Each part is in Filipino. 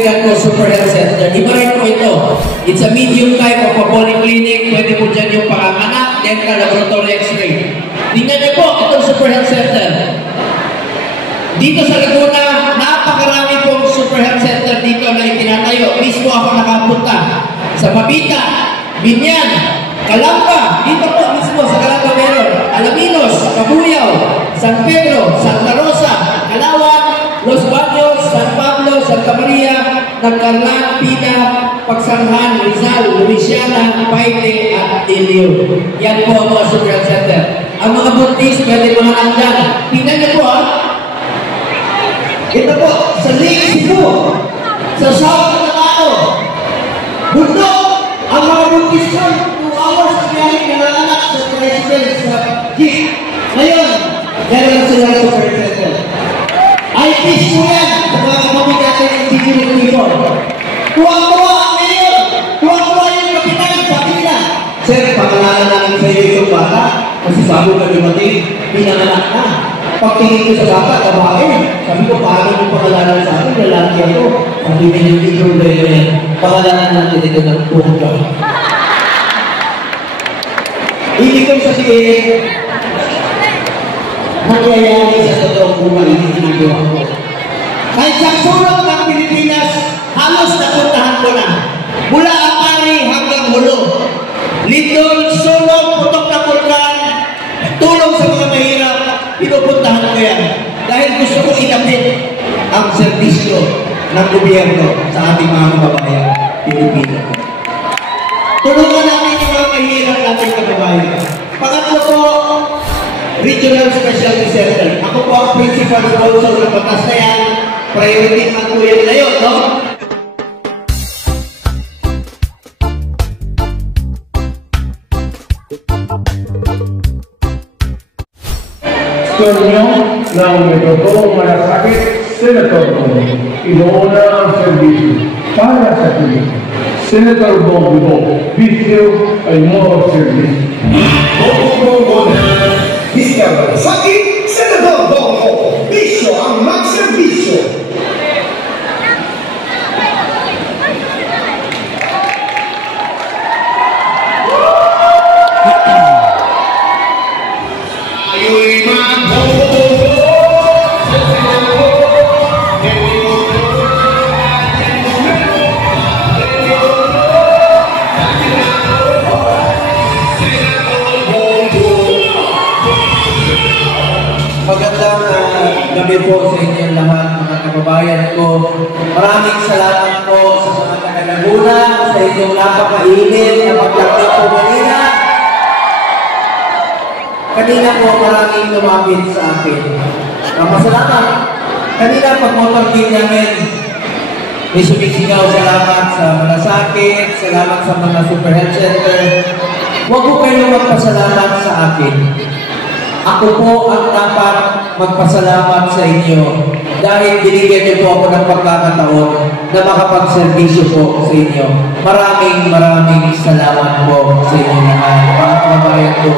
lalawigan ko, Super Health Center. Iba rin po ito. It's a medium type of a polyclinic. Pwede po dyan yung panganganak, dental, laboratory, x-ray. Tingnan niyo po, itong Super Health Center. Dito sa Laguna, napakarami pong Super Health Center dito na itinatayo. Mismo ako nakapunta sa Mabita, Binyan, Calamba. Dito po mismo sa Calamba meron. Alaminos, Cabuyao, San Pedro, Santa Rosa, Calawang, Los Baños, San Pablo, Santa Maria, Nagcarlan, Pina, Pagsanghan, Rizal, Louisiana, Paite, at Ilio. Yan po ang mga Super Health Center. Ang mga buntis, pwede mga andyan. Tingnan niyo po ito po, sa Lake Cebu, sa South Cotabato, bundok, ang mga buntis ko, 2 hours na biyahe nanganak sa president sa jeep. Ngayon, meron sila sa Super Health Center. IPs po yan, sa mga kapamigatan ng engineering people. Tuwa-tuwa ang mayor, tuwa-tuwa yung kapitan, sabi nila. Sir, pangalanan namin sa iyo yung bata, kasi bago ka dumating, pinanganak na. Pagtingin ko sa bata, kabahin. Sabi ko, paano yung pangalanan sa akin? Lalaki ako. Sabi ko, hindi problema yan. Pangalanan natin ito ng puto. Hindi ko sabihin, nangyayari sa totoong buhay, hindi ginagawa ko. Kahit sa sulok ng Pilipinas, halos napuntahan ko na. Mula Apari hanggang Hulo. Lindol, sulok, putok na pulkan, tulong sa mga mahirap, pinupuntahan ko yan. Dahil gusto ko ikabit ang serbisyo ng gobyerno sa ating mga kababayan, Pilipino. Tulungan natin yung mga mahirap natin kababayan. Pangatlo po, Regional Specialty Center. Ako po ang principal sponsor ng batas na yan. Priority man po yun na yun, no? Torneo ng Metodong Malasakit, Senator Bongo. Inuuna ang serbisyo para sa Pilipino. Senator Bongo, bisyo ay more service. Bongo na Bisyo Malasakit, Senator Bongo. Bisyo ang mag-serbisyo. Gabi po sa inyong lahat, mga kababayan ko. Maraming salamat po sa mga taga-Laguna, sa inyong napakainit na paglapit po kanina. Kanina po maraming lumapit sa akin. Masalamat. Kanina pag motor game namin, may sumisigaw, salamat sa Malasakit, salamat sa mga Super Health Center. Huwag po kayo magpasalamat sa akin. Ako po ang dapat magpasalamat sa inyo dahil binigyan niyo po ako ng pagkakataon na makapagservisyo po sa inyo. Maraming salamat po sa inyo lahat, mga kababayan ko.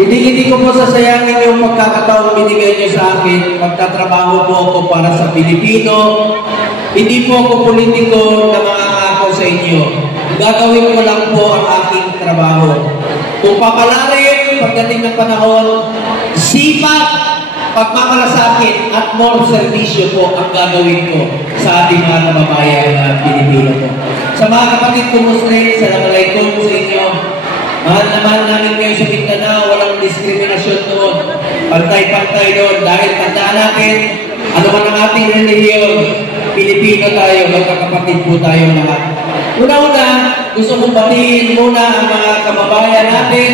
Hindi ko po sasayangin yung pagkakataon binigay niyo sa akin. Magtatrabaho po ako para sa Pilipino. Hindi po ako politiko na mangangako sa inyo. Gagawin ko lang po ang aking trabaho. Kung papalarin, pagdating ng panahon, sipag, pagmamalasakit at more servisyo po ang gagawin ko sa ating mga kababayan na Pilipino po. Sa mga kapatid ko Muslim, Assalamualaikum sa inyo. Mahal naman namin kayo sa Mindanao, walang diskriminasyon doon. Pantay-pantay doon dahil tandaan natin, ano man ang ating relihiyon, Pilipino tayo, magkakapatid po tayo lahat. Una-una, gusto kong batiin muna ang mga kababayan natin.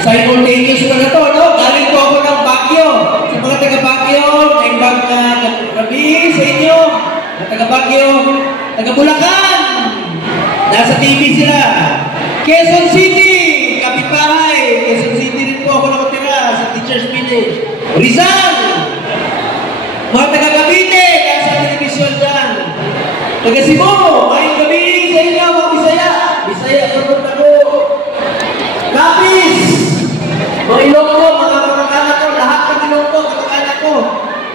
Simultaneous ko na to, no? Galing po ako ng Baguio. Sa mga taga-Baguio, naimbag na gabi sa inyo. Ang taga-Baguio, taga-Bulacan. Nasa TV sila. Quezon City, kapitbahay. Quezon City rin po ako nakatira sa Teachers Village. Rizal, mga taga-Cavite, nasa television dyan. Taga-Cebu, ngayong gabi sa inyo, mga Bisaya. Bisaya, sunod na ko. Lapis, mga Ilonggo, mga kamag-anak ko, lahat ng Ilonggo, kamag-anak ko.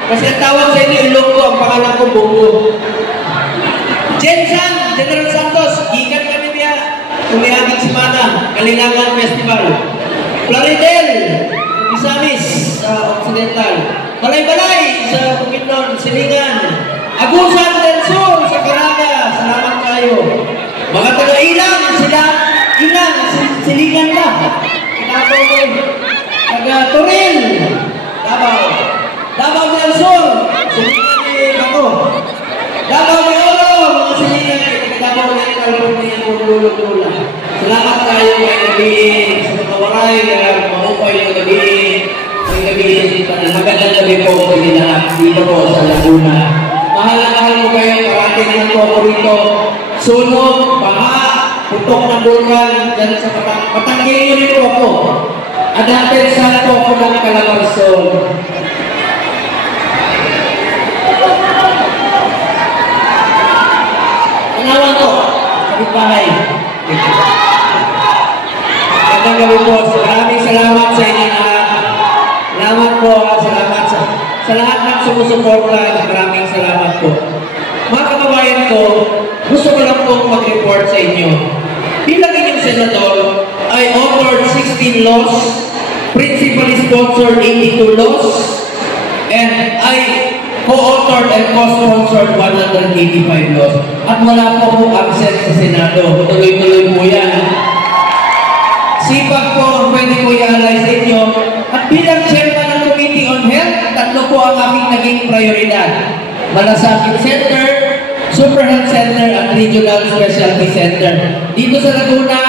Kasi ang tawag sa inyo, Ilonggo, ang pangalan ko, Bongo. Umiagit Simana, Kalinangan Festival. Plaridel, Misamis sa Occidental. Balay-balay sa Bukidnon, Silingan. Agusan del Sur sa Caraga, salamat kayo. Mga taga-ilang, Silingan na. Taga-Toril, Davao del Sur, Silingan ni Bato. Davao de Oro, mga Silingan, Davao del California, Lula. Salamat kayo kay gabihin sa mga waray, maupay ng gabihin. May gabihin na magandang gabi po sa inyo dito po sa Laguna. Mahal na mahal mo kayo, parating ng po rito. Sunog, baha, putok ng bulkan, dyan sa Batangueño rin po ako. Adapted sa po ako ng Calabarzon. Panawan ko, kapitbahay. Magandang gabi po. Maraming salamat sa inyo lahat. Salamat po. Salamat sa lahat ng sumusuporta. Maraming salamat po. Mga kababayan ko, gusto ko lang pong mag-report sa inyo. Bilang inyong senador, I authored 16 laws, principally sponsored 82 laws, and I co-authored and co-sponsored 185 laws. At wala po akong absent sa Senado. Tuloy-tuloy po yan. Sipag po ang pwede ko i-alay sa inyo. At bilang chairman ng Committee on Health, tatlo po ang aming naging prioridad. Malasakit Center, Super Health Center, at Regional Specialty Center. Dito sa Laguna,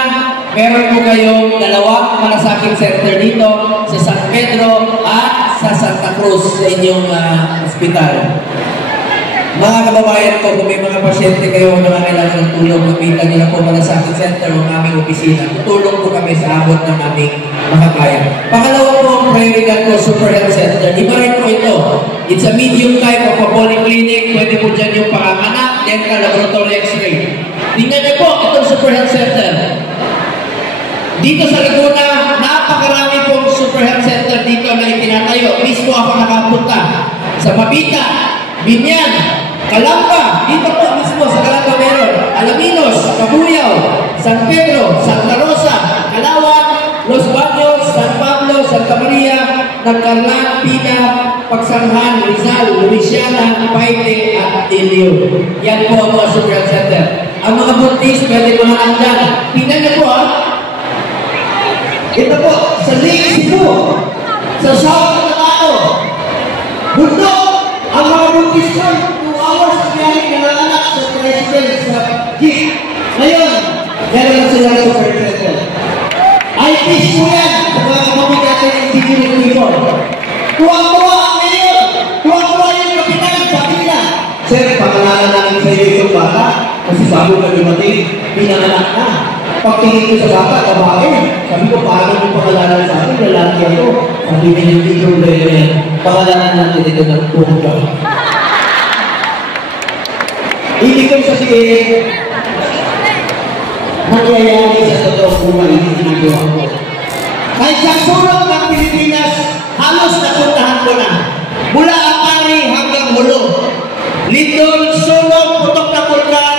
meron po kayong dalawang Malasakit Center dito sa San Pedro at sa Santa Cruz sa inyong hospital. Mga kababayan ko, kung may mga pasyente kayo na kailangan ng tulong, magpita nyo lang po Malasakit Center o aming opisina. Tutulong po kami sa abot ng aming makakaya. Pangalawa po ang prioridad ko, Super Health Center. Iba rin po ito. It's a medium type of a polyclinic. Pwede po dyan yung panganganak, dental, laboratory, x-ray. Tingnan niyo po, itong Super Health Center. Dito sa Laguna, napakarami pong Super Health Center dito na itinatayo. Mismo ako nakapunta sa Mabita, Binyan, Calamba, dito po mismo sa Calamba meron, Alaminos, Cabuyao, San Pedro, Santa Rosa, Calawag, Los Baños, San Pablo, Santa Maria, Nagcarlan, Pina, Pagsanghan, Rizal, Louisiana, Paite, at Ilio. Yan po ang mga Super Health Center. Ang mga buntis, pwede mga andyan. Tingnan niyo po ito po, sa Lake Cebu, sa South Cotabato, bundok, ang mga buntis ko, 2 hours nangyari nanganak sa president sa jeep. Ngayon, meron sila sa Super Center. IPs po yan, sa mga kapamig natin ng engineering people. Tuwa-tuwa ang mayor, tuwa-tuwa yung kapitan, sabi nila. Sir, pangalanan namin sa iyo yung bata, kasi bago ka dumating, pinanganak na. Pagtingin ko sa bata, babae. Sabi ko, paano mo pangalanan sa akin? Lalaki ako. Sabi niya yung problema yan. Pangalanan natin ito ng pumunta. Ibig kong sabihin, nangyayari sa totoong buhay hindi ginagawa ko. Kahit sa sulok ng Pilipinas, halos napuntahan ko na. Mula Apari hanggang Hulo. Lindol, sulok, putok na bulkan,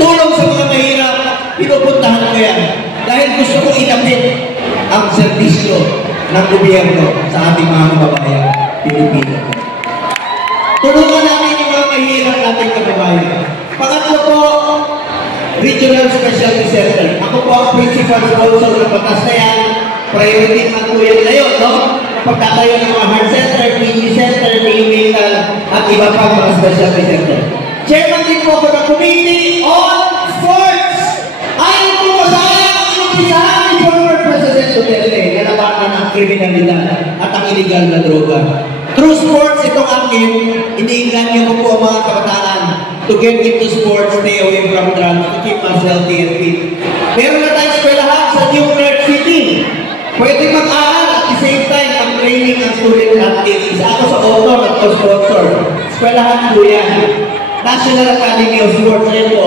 tulong sa mga mahirap, pinupuntahan ko yan. Dahil gusto ko inapit ang serbisyo ng gobyerno sa ating mga kababayan Pilipino. Tulungan natin yung mga mahirap nating kababayan. Pangatlo po, Regional Specialty Center. Ako po ang principal sponsor ng batas na yan. Priority naman po yan na yun, no? Pagtatayo ng mga heart center, kidney center, neonatal, at iba pang mga specialty center. Chairman din po ako ng Committee on Sports. Ayaw po masaya ang inumpisahan ni former President Duterte na labanan ang kriminalidad at ang illegal na droga. Through sports, itong akin, iniinganyo ko po ang mga kabataan to get into sports, stay away from drugs, to keep us healthy and fit. Meron na tayong eskwelahan sa New York City. Pwede mag-aral at the same time ang training ng student athletes. Isa ako sa author at co-sponsor. Eskwelahan po yan. National Academy of Sports ito,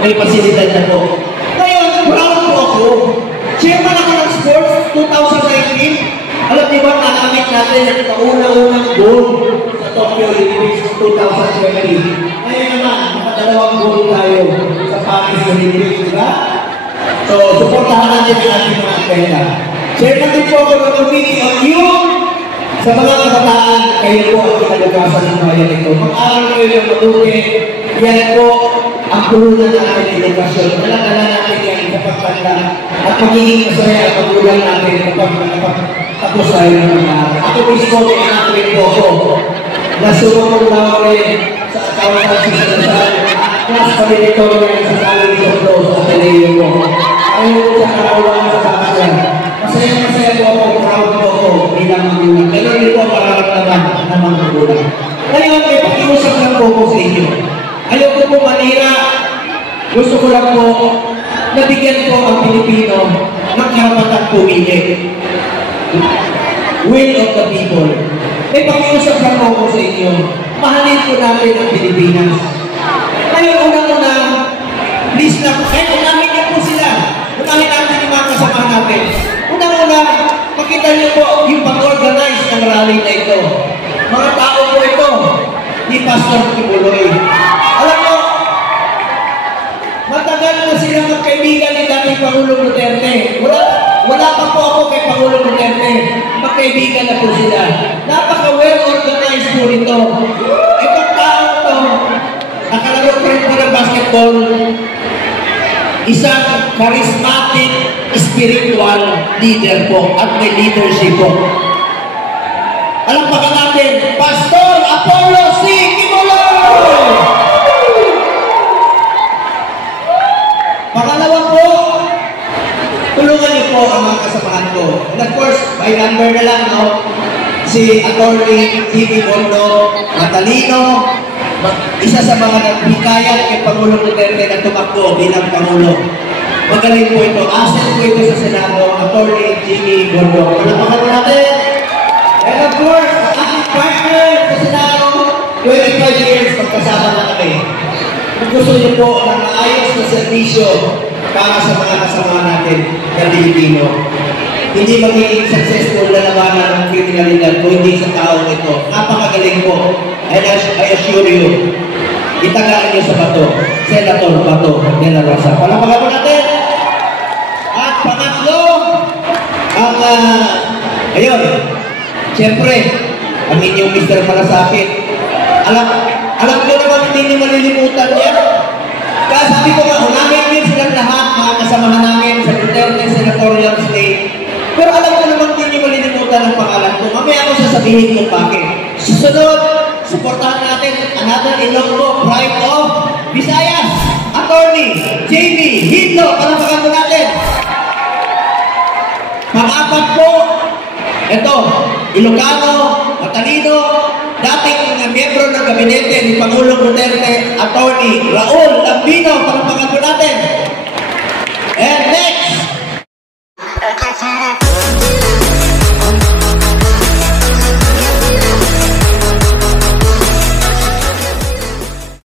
may pasilidad na po. Ngayon, proud po ako. Chairman ako ng sports 2019. Alam niyo ba, nakamit natin ang kauna-unang gold sa Tokyo Olympics 2020. Ngayon naman, nakadalawang gold tayo sa Paris Olympics, di ba? So, supportahan natin ang ating mga atleta. Share natin po ako ng committee on youth. Sa mga kabataan, kayo po ang kinabukasan ng bayan ito. Mag-aral kayo ng mabuti. Yan po ang pulunan natin ng edukasyon. Dala-dala natin yan sa pagtanda at magiging masaya ang paglulan natin kapag tapos tayo ng mga. Ako mismo, pinatuloy po ako na sumupong lang rin sa accountancy sa Lasal. Class valedictorian sa College of Law sa Ateneo ko. Ayaw ko sa karawan sa Sakasyan. Masaya po ako, proud po ako bilang magulang. Pero hindi po mararamdaman ng mga magulang. Ngayon, may pakiusap lang po ko sa inyo. Ayaw ko po manira. Gusto ko lang po nabigyan po ang Pilipino ng karapatang pumili. Will of the people. May pakiusap lang po ko sa inyo. Mahalin po natin ang Pilipinas. Ngayon, unang-una, please na, kahit unahin niyo po sila. Unahin natin yung mga kasama natin. Unang-una, makita niyo po yung pag-organize ng rally na ito. Mga tao po ito, ni Pastor Kibuloy. Alam mo, matagal na sila magkaibigan ni dating Pangulong Duterte. Wala pa po ako kay Pangulong Duterte. Magkaibigan na po sila. Napaka-well-organized po nito. Itong tao ito, nakalaro pa rin po ng basketball. Isang charismatic, spiritual leader po at may leadership po. Alampakan natin, Pastor Apollo C. Kibuloy! Pangalawa po, tulungan niyo po ang mga kasamahan ko. And of course, by number na lang, no? Si Atty. Jimmy Bondo, matalino, isa sa mga nagbikayan kay Pangulong Duterte na tumakbo bilang Pangulo. Magaling po ito. Asset po ito sa Senado, Atty. Jimmy Bondo. Palapakan mo natin. And of course, aking partner sa Senado, 25 years magkasama na kami. Kung gusto niyo po ng maayos na serbisyo para sa mga kasama natin na Pilipino, hindi magiging successful na labanan ng kriminalidad kung hindi sa tao ito. Napakagaling po. And I assure you, itagaan niyo sa Bato, Senator Bato de la Rosa. Palapakan mo natin. At pangatlo, ang, ayun, siyempre, ang inyong Mr. Malasakit. Alam ko naman hindi niyo malilimutan yan. Kaya sabi ko nga, unahin din silang lahat, mga kasamahan namin sa Duterte Senatorial State. Pero alam ko naman hindi niyo malilimutan ang pangalan ko. Mamaya ako sasabihin kung bakit. Susunod, suportahan natin another Ilonggo Pride of Visayas, Attorney J.B. Hidlo. Palapakan mo natin. Pang-apat po, ito, Ilocano, matalino, dating miyembro ng gabinete ni Pangulong Duterte, Attorney Raul Lambino. Palapakan mo natin.